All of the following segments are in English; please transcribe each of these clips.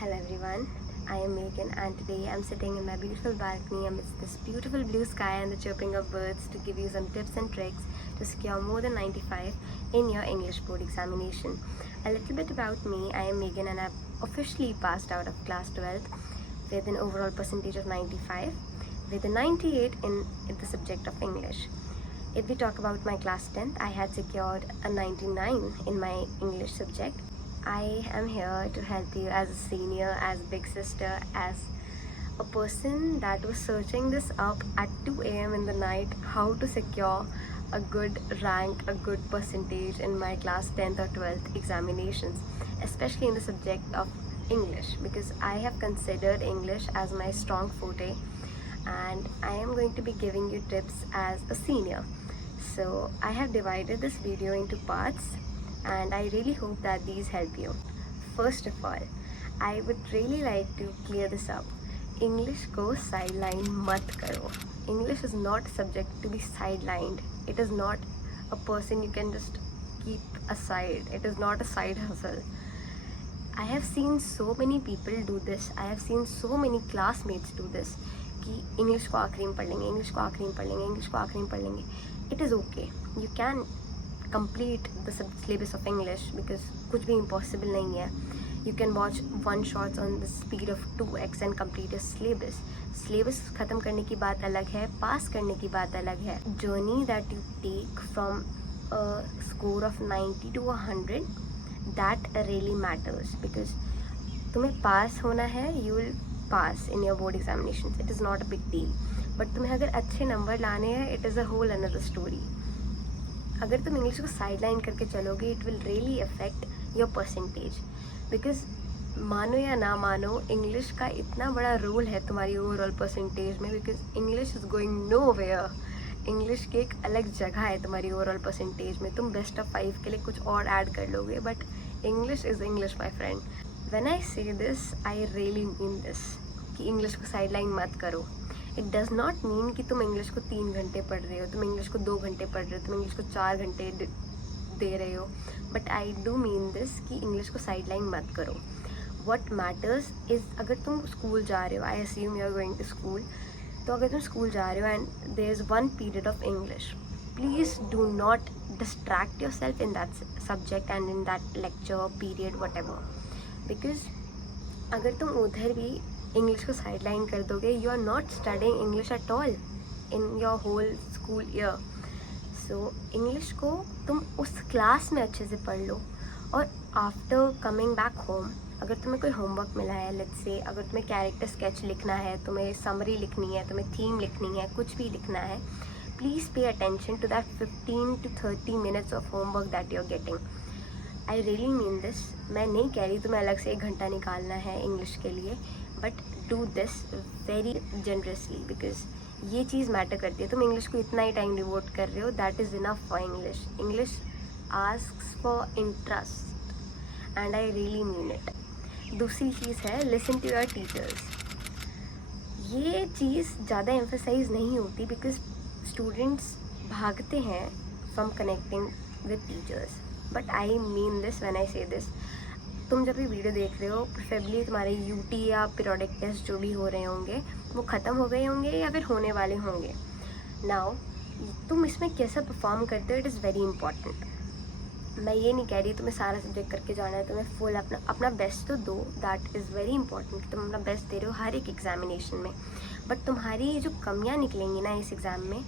Hello everyone, I am Megan and today I'm sitting in my beautiful balcony amidst this beautiful blue sky and the chirping of birds to give you some tips and tricks to secure more than 95 in your English board examination. A little bit about me, I am Megan and I've officially passed out of class 12th with an overall percentage of 95 with a 98 in the subject of English. If we talk about my class 10th, I had secured a 99 in my English subject. I am here to help you as a senior, as big sister, as a person that was searching this up at 2 a.m. in the night, how to secure a good rank, a good percentage in my class 10th or 12th examinations, especially in the subject of English, because I have considered English as my strong forte and I am going to be giving you tips as a senior. So I have divided this video into parts and I really hope that these help you. First of all, I would really like to clear this up. English को sideline मत करो. English is not a subject to be sidelined. It is not a person you can just keep aside. It is not a side hustle. I have seen so many people do this. I have seen so many classmates do this. कि English को आखिरी में पढ़ लेंगे, English को आखिरी में पढ़ लेंगे, English को आखिरी में पढ़ लेंगे. It is okay. You can complete the syllabus of English because कुछ भी impossible नहीं है. You can watch one shots on the speed of 2x and complete a syllabus. Syllabus ख़त्म करने की बात अलग है, पास करने की बात अलग है. Journey that you take from a score of 90 to 100, that really matters because तुम्हें पास होना है, you will pass in your board examinations. It is not a big deal. But तुम्हें अगर अच्छे नंबर लाने हैं, it is a whole another story. अगर तुम इंग्लिश को साइडलाइन करके चलोगे it will really affect your percentage because मानो या ना मानो इंग्लिश का इतना बड़ा रोल है तुम्हारी ओवरऑल परसेंटेज में because English is going nowhere. English की एक अलग जगह है तुम्हारी ओवरऑल परसेंटेज में. तुम बेस्ट ऑफ 5 के लिए कुछ और ऐड कर लोगे but English is English my friend. When I say this I really mean this कि इंग्लिश को साइडलाइन मत करो. इट डज़ नॉट मीन कि तुम इंग्लिश को 3 घंटे पढ़ रहे हो, तुम इंग्लिश को 2 घंटे पढ़ रहे हो, तुम इंग्लिश को 4 घंटे दे रहे हो. But I do mean this कि इंग्लिश को साइडलाइन मत करो. वट मैटर्स इज़ अगर तुम स्कूल जा रहे हो, I assume you are going to school, तो अगर तुम स्कूल जा रहे हो and there is one period of English, please do not distract yourself in that subject and in that lecture period whatever. Because अगर तुम उधर भी इंग्लिश को साइडलाइन कर दोगे you are not studying English at all in your whole school year. So English को तुम उस क्लास में अच्छे से पढ़ लो और आफ्टर कमिंग बैक होम अगर तुम्हें कोई होमवर्क मिला है, लेट्स से अगर तुम्हें कैरेक्टर स्केच लिखना है, तुम्हें समरी लिखनी है, तुम्हें थीम लिखनी है, कुछ भी लिखना है, please pay attention to that 15 to 30 minutes of homework that you are getting. I really mean this. मैं नहीं कह रही तुम्हें अलग से 1 घंटा निकालना है इंग्लिश के लिए, but do this very generously because ये चीज़ मैटर करती है. तुम इंग्लिश को इतना ही टाइम डिवोट कर रहे हो, that is enough for English. English asks for interest and I really mean it. दूसरी चीज़ है लिसन टू योर टीचर्स. ये चीज़ ज़्यादा एम्फसाइज नहीं होती बिकॉज स्टूडेंट्स भागते हैं from connecting with teachers. But I mean this when I say this. तुम जब भी वीडियो देख रहे हो प्रेफरेबली तुम्हारे यूटी या पीरियोडिक टेस्ट जो भी हो रहे होंगे वो ख़त्म हो गए होंगे या फिर होने वाले होंगे. नाउ तुम इसमें कैसा परफॉर्म करते हो इट इज़ वेरी इंपॉर्टेंट. मैं ये नहीं कह रही तुम्हें सारा सब्जेक्ट करके जाना है, तुम्हें फुल अपना बेस्ट तो दो, दैट इज़ वेरी इंपॉर्टेंट. तुम अपना बेस्ट दे रहे हो हर एक एग्जामिनेशन में, बट तुम्हारी जो कमियाँ निकलेंगी ना इस एग्ज़ाम में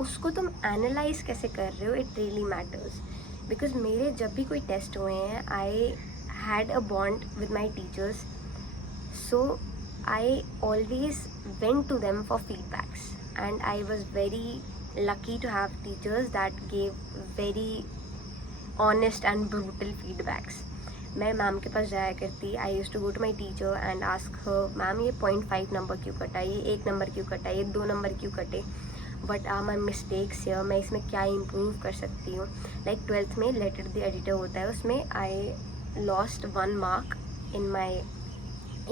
उसको तुम एनालाइज कैसे कर रहे हो इट रियली मैटर्स. बिकॉज मेरे जब भी कोई टेस्ट हुए हैं आई had a bond with my teachers, so I always went to them for feedbacks and I was very lucky to have teachers that gave very honest and brutal feedbacks. मैं ma'am के पास जाया करती. I use to go to my teacher and ask her, ma'am ये 0.5 number क्यों कटा, ये 1 number क्यों कटा, ये 2 नंबर क्यों कटे, but are my mistakes here, मैं इसमें क्या इम्प्रूव कर सकती हूँ. लाइक 12th में लेटर द एडिटर होता है, उसमें आई lost 1 mark in my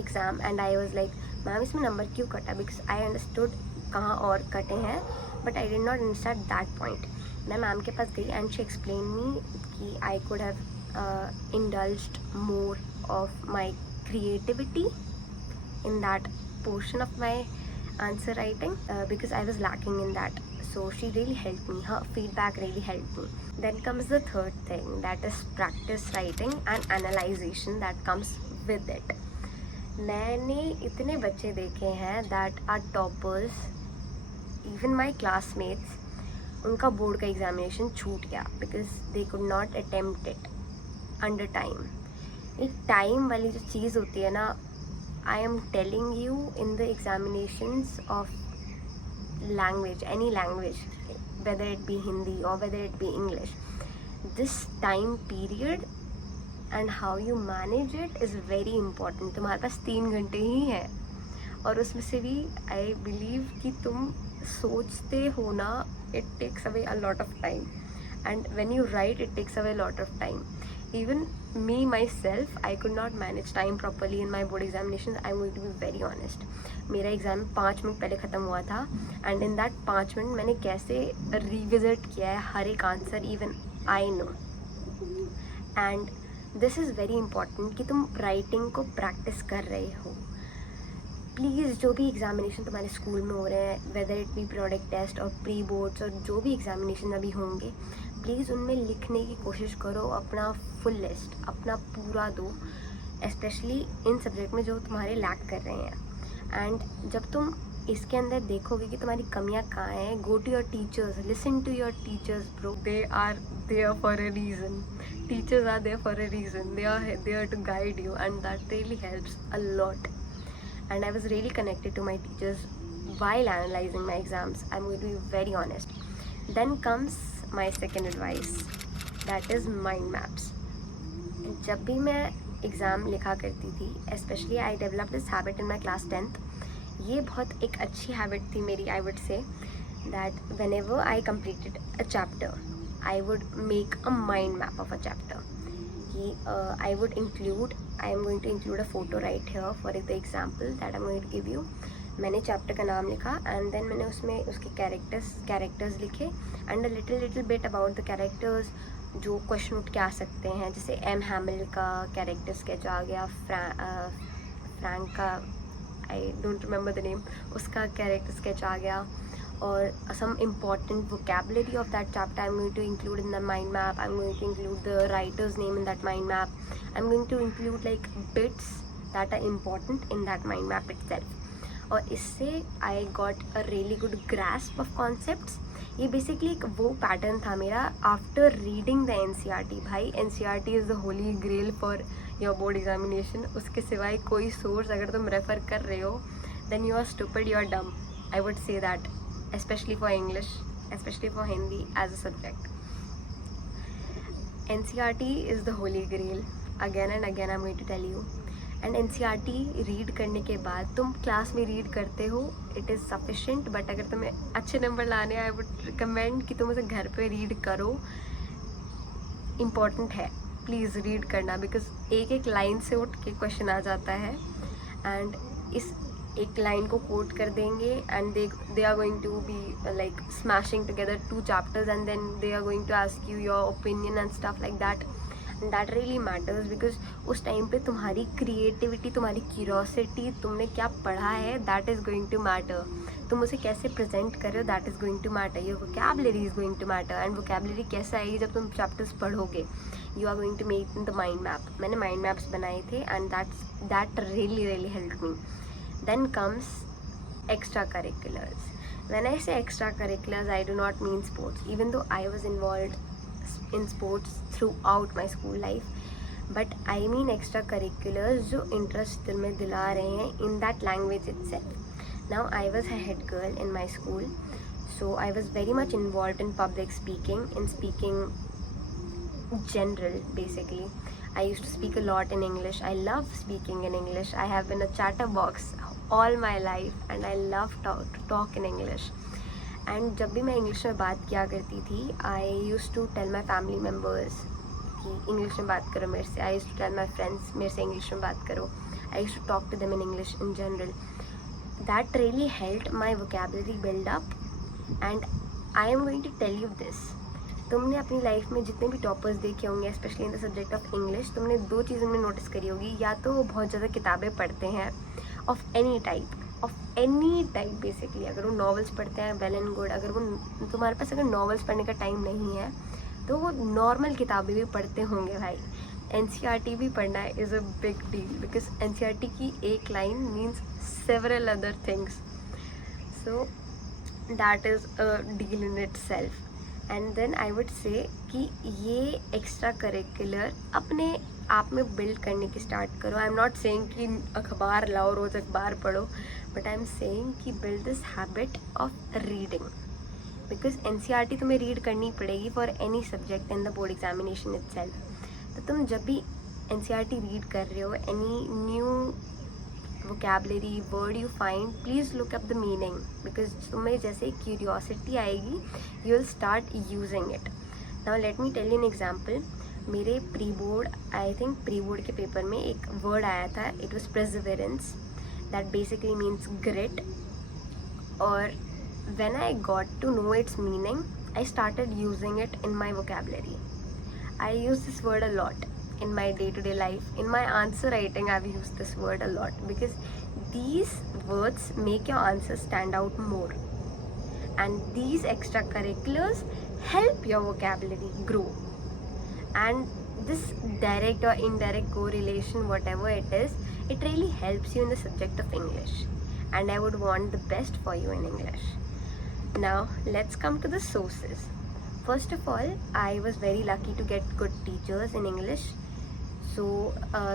exam and I was like ma'am इसमें नंबर क्यों कटा, because I understood कहाँ और कटे हैं but I did not understand that point. मैं मैम के पास गई and she explained me कि I could have indulged more of my creativity in that portion of my answer writing because I was lacking in that. So she really helped me. Her feedback really helped me. Then comes the third thing, that is practice writing and analyzation that comes with it. मैंने इतने बच्चे देखे हैं that are toppers, even my classmates, उनका board का examination छूट गया because they could not attempt it under time. एक टाइम वाली जो चीज़ होती है ना, I am telling you, in the examinations of language, any language, whether it be Hindi or whether it be English, this time period and how you manage it is very important. तुम्हारे पास 3 घंटे ही हैं और उसमें से भी I believe कि तुम सोचते हो ना, it takes away a lot of time, and when you write it takes away a lot of time. Even me myself, I could not manage time properly in my board examinations. I'm going to be very honest. मेरा exam 5 minute पहले ख़त्म हुआ था, and in that 5 minute मैंने कैसे revisit किया है हर एक answer, even I know. And this is very important कि तुम राइटिंग को प्रैक्टिस कर रहे हो. प्लीज़ जो भी एग्ज़ामिनेशन तुम्हारे स्कूल में हो रहे हैं, whether it be product test और प्री बोर्ड्स और जो भी एग्ज़ामिनेशन अभी होंगे, प्लीज़ उनमें लिखने की कोशिश करो, अपना फुल लिस्ट अपना पूरा दो, स्पेशली इन सब्जेक्ट में जो तुम्हारे लैक कर रहे हैं. एंड जब तुम इसके अंदर देखोगे कि तुम्हारी कमियां कहाँ हैं, go to your teachers, listen to your teachers bro, they are there for a reason. Teachers are there for a reason, they are there to guide you, and that really helps a lot. And I was really connected to my teachers while analyzing my exams. I'm going to be very honest. Then comes my second advice, that is mind maps. जब भी मैं exam लिखा करती थी, especially I developed this habit in my class 10th. ये बहुत एक अच्छी हैबिट थी मेरी, I would say that whenever I completed a chapter, I would make a mind map of a chapter. I would include, I am going to include a photo right here for the example that I'm going to give you. मैंने chapter का नाम लिखा and then मैंने उसमें उसके characters लिखे and little bit about the characters जो question उठ के आ सकते हैं. जैसे एम हैमिल का कैरेक्टर स्केच आ गया, फ्रैंक का, I don't remember the name, उसका कैरेक्टर स्केच आ गया, or some important vocabulary of that chapter I'm going to include in the mind map. I'm going to include the writer's name in that mind map. I'm going to include like bits that are important in that mind map itself. और इससे I got a really good grasp of concepts. ये basically एक वो pattern था मेरा after reading the NCERT. भाई NCERT is the holy grail for your board examination. उसके सिवाय कोई सोर्स अगर तुम रेफर कर रहे हो then you are stupid, you are dumb. I would say that. Especially for English, especially for Hindi as a subject. NCERT is the holy grail. Again and again I'm going to tell you. And NCERT read करने के बाद तुम class में read करते हो, it is sufficient. But अगर तुम्हें अच्छे नंबर लाने, I would recommend कि तुम उसे घर पे read करो. Important है, please read करना, because एक एक लाइन से उठ के क्वेश्चन आ जाता है and इस एक लाइन को कोट कर देंगे and they are going to be like smashing together 2 chapters and then they are going to ask you your opinion and stuff like that. And that really matters because उस time पे तुम्हारी creativity, तुम्हारी curiosity, तुमने क्या पढ़ा है, that is going to matter. तुम उसे कैसे प्रेजेंट कर रहे हो, that is going to matter. Your vocabulary is going to matter. And vocabulary कैसे आएगी जब तुम चैप्टर्स पढ़ोगे, you are going to make the mind map. मैंने माइंड मैप्स बनाए थे and that really help me. Then comes extracurriculars. When I say extracurriculars, I do not mean sports, even though I was involved in sports throughout my school life, but I mean extracurriculars जो interest दिल में दिला रहे हैं in that language itself. Now I was a head girl in my school, so I was very much involved in public speaking, in speaking general basically. I used to speak a lot in English. I love speaking in English. I have been a chatterbox all my life and I love to talk in English. And जब भी मैं English में बात किया करती थी, I used to tell my family members कि English में बात करो मेरे से. I used to tell my friends मेरे से इंग्लिश में बात करो. I used to talk to them in English in general. That really helped my vocabulary build up. And I am going to tell you this. तुमने अपनी life में जितने भी टॉपर्स देखे होंगे, specially in the subject of English, तुमने 2 चीज़ों में नोटिस करी होगी, या तो वो बहुत ज़्यादा किताबें पढ़ते हैं ऑफ एनी टाइप बेसिकली। अगर वो नॉवेल्स पढ़ते हैं, वेल एंड गुड। अगर वो तुम्हारे पास अगर नॉवेल्स पढ़ने का टाइम नहीं है तो वो नॉर्मल किताबें भी पढ़ते होंगे भाई। NCERT भी पढ़ना is a big deal, because NCERT की एक line means several other things, so that is a deal in itself. And then I would say कि ये एक्स्ट्रा करिकुलर अपने आप में बिल्ड करने की स्टार्ट करो। आई एम नॉट सेइंग कि अखबार लाओ, रोज़ अखबार पढ़ो, बट आई एम सेइंग कि build this habit of reading, because NCERT तुम्हें रीड करनी पड़ेगी for any subject in the board examination itself. तो तुम जब भी NCERT रीड कर रहे हो, any new vocabulary word you find, please look up the meaning, because तुम्हें जैसे क्यूरियोसिटी आएगी you will start using it. Now let me tell you an example. मेरे प्री बोर्ड के पेपर में एक वर्ड आया था, it was perseverance, that basically means grit. और when I got to know its meaning, I started using it in my vocabulary. I use this word a lot in my day-to-day life. In my answer writing, I've used this word a lot, because these words make your answer stand out more, and these extracurriculars help your vocabulary grow. And this direct or indirect correlation, whatever it is, it really helps you in the subject of English, and I would want the best for you in English. Now let's come to the sources. First of all, I was very lucky to get good teachers in English. So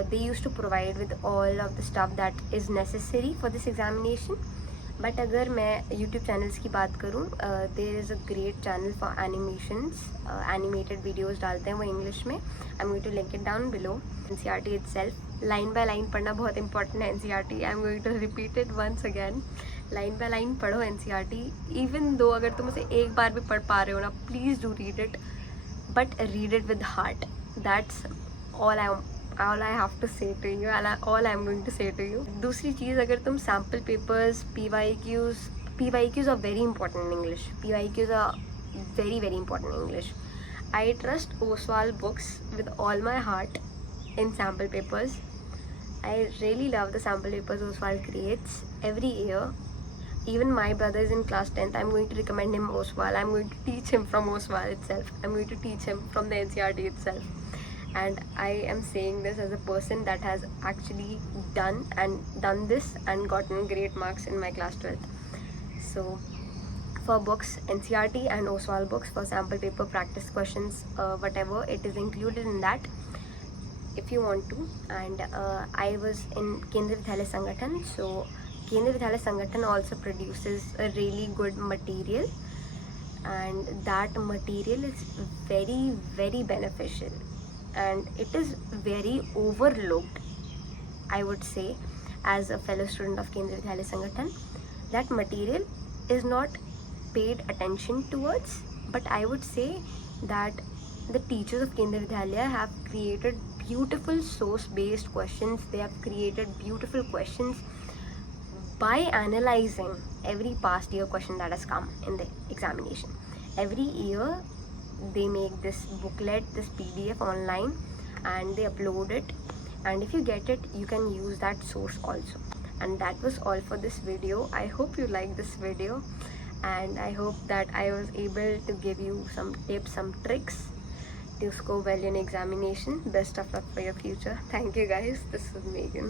they used to provide with all of the stuff that is necessary for this examination. But अगर मैं YouTube channels की बात करूँ, there is a great channel for animations, animated videos डालते हैं वो English में. I'm going to link it down below. NCERT itself, line by line पढ़ना बहुत important है NCERT. I'm going to repeat it once again. Line by line पढ़ो NCERT. Even though अगर तुम उसे एक बार भी पढ़ पा रहे हो ना, please do read it, but read it with heart. That's all I have to say to you, all I'm going to say to you. दूसरी चीज़, अगर तुम sample papers, PYQs are very important in English. PYQs are very very important in English. I trust Oswal books with all my heart in sample papers. I really love the sample papers Oswal creates every year. Even my brother is in class 10th. I'm going to recommend him Oswal. I'm going to teach him from Oswal itself. I'm going to teach him from the NCERT itself. And I am saying this as a person that has actually done this and gotten great marks in my class 12th. So for books, NCERT and Oswal books, for sample paper, practice questions, whatever, it is included in that if you want to. And I was in Kendriya Vidyalaya Sangathan, so Kendriya Vidyalaya Sangathan also produces a really good material, and that material is very very beneficial, and it is very overlooked, I would say, as a fellow student of Kendriya Vidyalaya Sangathan. That material is not paid attention towards, but I would say that the teachers of Kendriya Vidyalaya have created beautiful source based questions. They have created beautiful questions by analyzing every past year question that has come in the examination. Every year they make this booklet, this PDF online, and they upload it, and if you get it, you can use that source also. And that was all for this video. I hope you like this video, and I hope that I was able to give you some tips, some tricks to score well in examination. Best of luck for your future. Thank you guys. This is Megan.